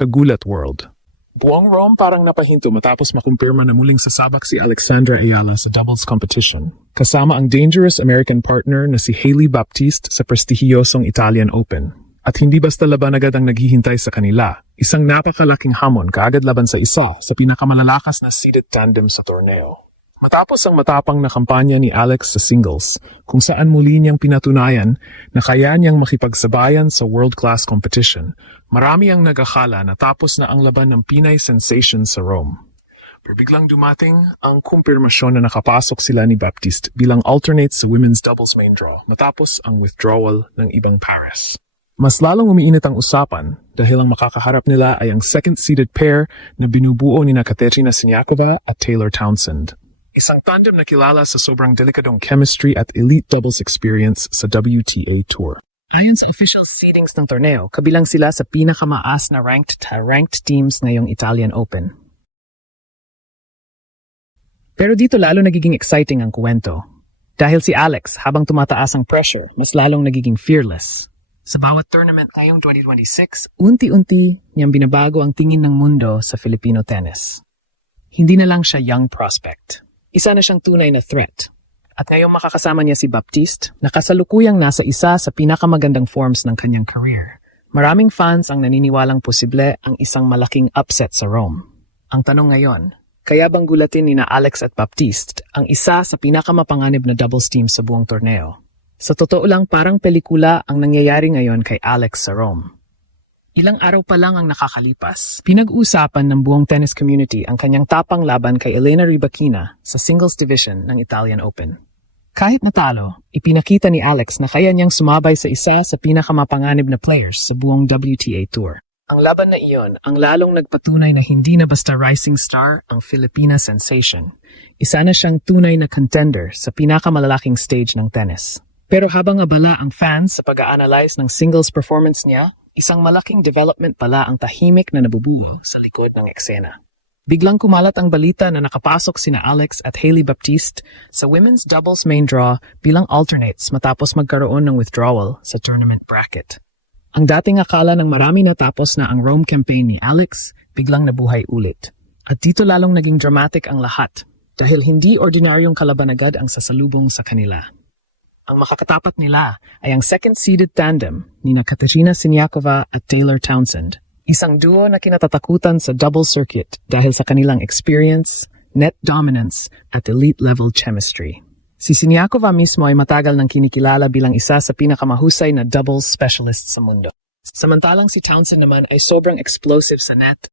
Kagulat World. Buong Rome parang napahinto matapos makumpirma na muling sasabak si Alexandra Ayala sa doubles competition, kasama ang dangerous American partner na si Hailey Baptiste sa prestihiyosong Italian Open. At hindi basta laban agad ang naghihintay sa kanila, isang napakalaking hamon kaagad laban sa isa sa pinakamalalakas na seeded tandem sa torneo. Matapos ang matapang na kampanya ni Alex sa singles, kung saan muli niyang pinatunayan na kaya niyang makipagsabayan sa world-class competition, marami ang nag-akala na tapos na ang laban ng Pinay sensation sa Rome. Pero biglang dumating ang kumpirmasyon na nakapasok sila ni Baptiste bilang alternate sa women's doubles main draw matapos ang withdrawal ng ibang pares. Mas lalong umiinit ang usapan dahil ang makakaharap nila ay ang second-seeded pair na binubuo ni Katerina Siniakova at Taylor Townsend. Isang tandem na kilala sa sobrang delikadong chemistry at elite doubles experience sa WTA Tour. Ayon sa official seedings ng torneo, kabilang sila sa pinakamaas na ranked teams ngayong Italian Open. Pero dito lalo nagiging exciting ang kuwento. Dahil si Alex, habang tumataas ang pressure, mas lalong nagiging fearless. Sa bawat tournament ngayong 2026, unti-unti niyang binabago ang tingin ng mundo sa Filipino tennis. Hindi na lang siya young prospect. Isa na siyang tunay na threat. At ngayong makakasama niya si Baptiste, nakasalukuyang nasa isa sa pinakamagandang forms ng kanyang career. Maraming fans ang naniniwalang posible ang isang malaking upset sa Rome. Ang tanong ngayon, kaya bang gulatin ni na Alex at Baptiste ang isa sa pinakamapanganib na doubles team sa buong torneo? Sa totoo lang parang pelikula ang nangyayari ngayon kay Alex sa Rome. Ilang araw pa lang ang nakakalipas, pinag-usapan ng buong tennis community ang kanyang tapang laban kay Elena Rybakina sa singles division ng Italian Open. Kahit natalo, ipinakita ni Alex na kaya niyang sumabay sa isa sa pinakamapanganib na players sa buong WTA Tour. Ang laban na iyon ang lalong nagpatunay na hindi na basta rising star ang Filipina sensation. Isa na siyang tunay na contender sa pinakamalalaking stage ng tennis. Pero habang abala ang fans sa pag-a-analyze ng singles performance niya, isang malaking development pala ang tahimik na nabubuo sa likod ng eksena. Biglang kumalat ang balita na nakapasok sina Alex at Hailey Baptiste sa women's doubles main draw bilang alternates matapos magkaroon ng withdrawal sa tournament bracket. Ang dating akala ng marami natapos na ang Rome campaign ni Alex, biglang nabuhay ulit. At dito lalong naging dramatic ang lahat dahil hindi ordinaryong kalaban agad ang sasalubong sa kanila. Ang makakatapat nila ay ang second-seeded tandem ni Katerina Siniakova at Taylor Townsend. Isang duo na kinatatakutan sa double circuit dahil sa kanilang experience, net dominance at elite-level chemistry. Si Siniakova mismo ay matagal nang kinikilala bilang isa sa pinakamahusay na doubles specialist sa mundo. Samantalang si Townsend naman ay sobrang explosive sa net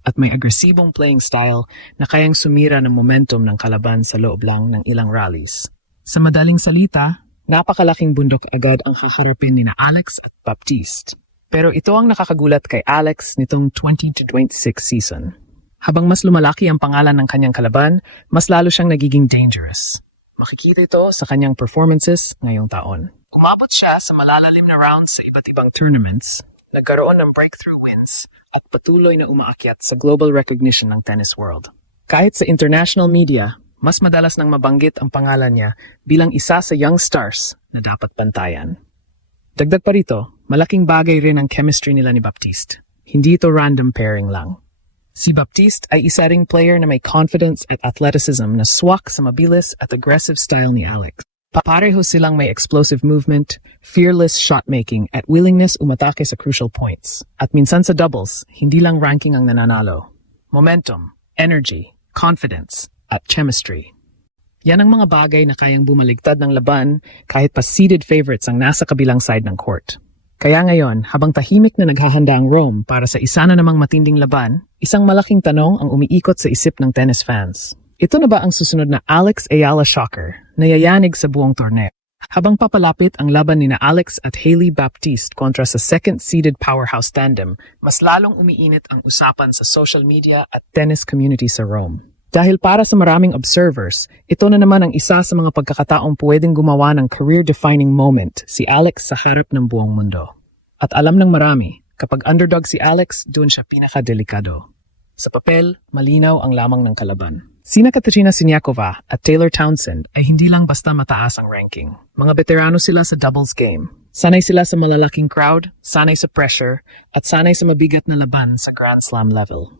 at may agresibong playing style na kayang sumira ng momentum ng kalaban sa loob lang ng ilang rallies. Sa madaling salita, napakalaking bundok agad ang haharapin ni na Alex at Baptiste. Pero ito ang nakakagulat kay Alex nitong 2026 season. Habang mas lumalaki ang pangalan ng kanyang kalaban, mas lalo siyang nagiging dangerous. Makikita ito sa kanyang performances ngayong taon. Umabot siya sa malalalim na rounds sa iba't ibang tournaments, nagkaroon ng breakthrough wins, at patuloy na umaakyat sa global recognition ng tennis world. Kahit sa international media, mas madalas nang mabanggit ang pangalan niya bilang isa sa young stars na dapat bantayan. Dagdag pa rito, malaking bagay rin ang chemistry nila ni Baptiste. Hindi ito random pairing lang. Si Baptiste ay isa ring player na may confidence at athleticism na swak sa mabilis at aggressive style ni Alex. Papareho silang may explosive movement, fearless shot-making at willingness umatake sa crucial points. At minsan sa doubles, hindi lang ranking ang nananalo. Momentum, energy, confidence, at chemistry. Yan ang mga bagay na kayang bumaligtad ng laban kahit pa seeded favorites ang nasa kabilang side ng court. Kaya ngayon, habang tahimik na naghahanda ang Rome para sa isa na namang matinding laban, isang malaking tanong ang umiikot sa isip ng tennis fans. Ito na ba ang susunod na Alex Ayala shocker na yayanig sa buong torneo? Habang papalapit ang laban ni na Alex at Hailey Baptiste kontra sa second-seeded powerhouse tandem, mas lalong umiinit ang usapan sa social media at tennis community sa Rome. Dahil para sa maraming observers, ito na naman ang isa sa mga pagkakataong pwedeng gumawa ng career-defining moment si Alex sa harap ng buong mundo. At alam ng marami, kapag underdog si Alex, doon siya pinakadelikado. Sa papel, malinaw ang lamang ng kalaban. Sina Katerina Siniakova at Taylor Townsend ay hindi lang basta mataas ang ranking. Mga veterano sila sa doubles game. Sanay sila sa malalaking crowd, sanay sa pressure, at sanay sa mabigat na laban sa Grand Slam level.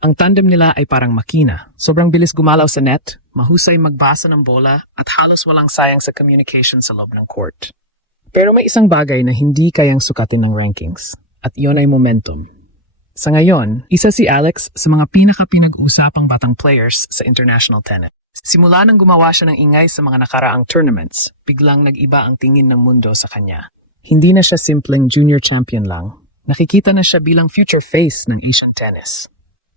Ang tandem nila ay parang makina. Sobrang bilis gumalaw sa net, mahusay magbasa ng bola, at halos walang sayang sa communication sa loob ng court. Pero may isang bagay na hindi kayang sukatin ng rankings, at iyon ay momentum. Sa ngayon, isa si Alex sa mga pinaka-pinag-usapang batang players sa international tennis. Simula nang gumawa siya ng ingay sa mga nakaraang tournaments, biglang nag-iba ang tingin ng mundo sa kanya. Hindi na siya simpleng junior champion lang. Nakikita na siya bilang future face ng Asian tennis.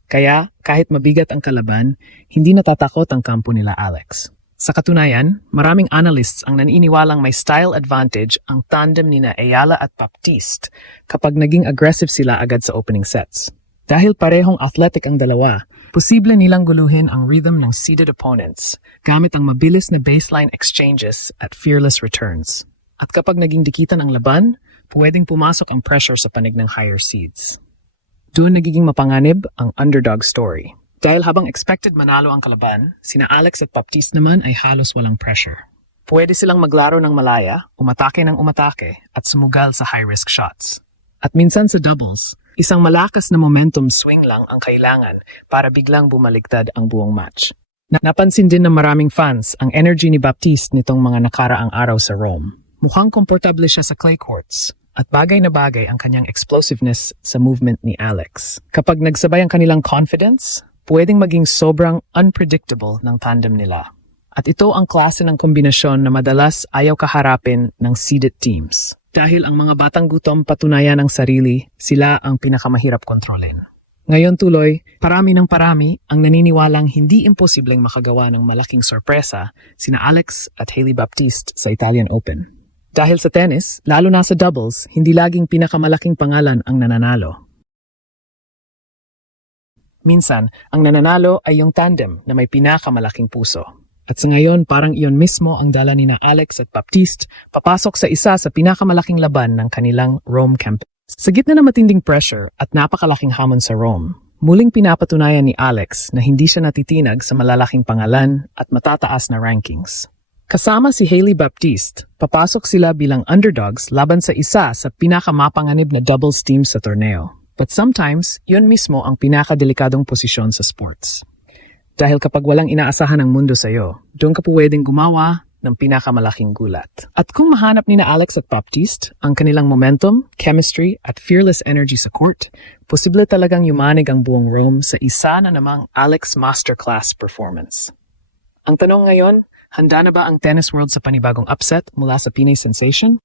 Kaya, kahit mabigat ang kalaban, hindi natatakot ang kampo nila Alex. Sa katunayan, maraming analysts ang naniniwalang may style advantage ang tandem nina Ayala at Baptiste kapag naging aggressive sila agad sa opening sets. Dahil parehong athletic ang dalawa, posible nilang guluhin ang rhythm ng seeded opponents gamit ang mabilis na baseline exchanges at fearless returns. At kapag naging dikitan ang laban, pwedeng pumasok ang pressure sa panig ng higher seeds. Doon nagiging mapanganib ang underdog story. Dahil habang expected manalo ang kalaban, sina Alex at Baptiste naman ay halos walang pressure. Pwede silang maglaro ng malaya, umatake ng umatake, at sumugal sa high-risk shots. At minsan sa doubles, isang malakas na momentum swing lang ang kailangan para biglang bumaligtad ang buong match. Napansin din ng maraming fans ang energy ni Baptiste nitong mga nakaraang araw sa Rome. Mukhang komportable siya sa clay courts. At bagay na bagay ang kanyang explosiveness sa movement ni Alex. Kapag nagsabay ang kanilang confidence, pwedeng maging sobrang unpredictable ng tandem nila. At ito ang klase ng kombinasyon na madalas ayaw kaharapin ng seeded teams. Dahil ang mga batang gutom patunayan ang sarili, sila ang pinakamahirap kontrolin. Ngayon tuloy, parami ang naniniwalang hindi imposibleng makagawa ng malaking sorpresa sina Alex at Hailey Baptiste sa Italian Open. Dahil sa tennis, lalo na sa doubles, hindi laging pinakamalaking pangalan ang nananalo. Minsan, ang nananalo ay yung tandem na may pinakamalaking puso. At sa ngayon, parang iyon mismo ang dala ni na Alex at Baptiste papasok sa isa sa pinakamalaking laban ng kanilang Rome camp. Sa gitna ng matinding pressure at napakalaking hamon sa Rome, muling pinapatunayan ni Alex na hindi siya natitinag sa malalaking pangalan at matataas na rankings. Kasama si Hailey Baptiste, papasok sila bilang underdogs laban sa isa sa pinakamapanganib na doubles team sa torneo. But sometimes, yun mismo ang pinakadelikadong posisyon sa sports. Dahil kapag walang inaasahan ng mundo sa'yo, doon ka pwedeng gumawa ng pinakamalaking gulat. At kung mahanap ni na Alex at Baptiste ang kanilang momentum, chemistry at fearless energy sa court, posible talagang yumanig ang buong Rome sa isa na namang Alex Masterclass performance. Ang tanong ngayon, handa na ba ang tennis world sa panibagong upset mula sa Pinay Sensation?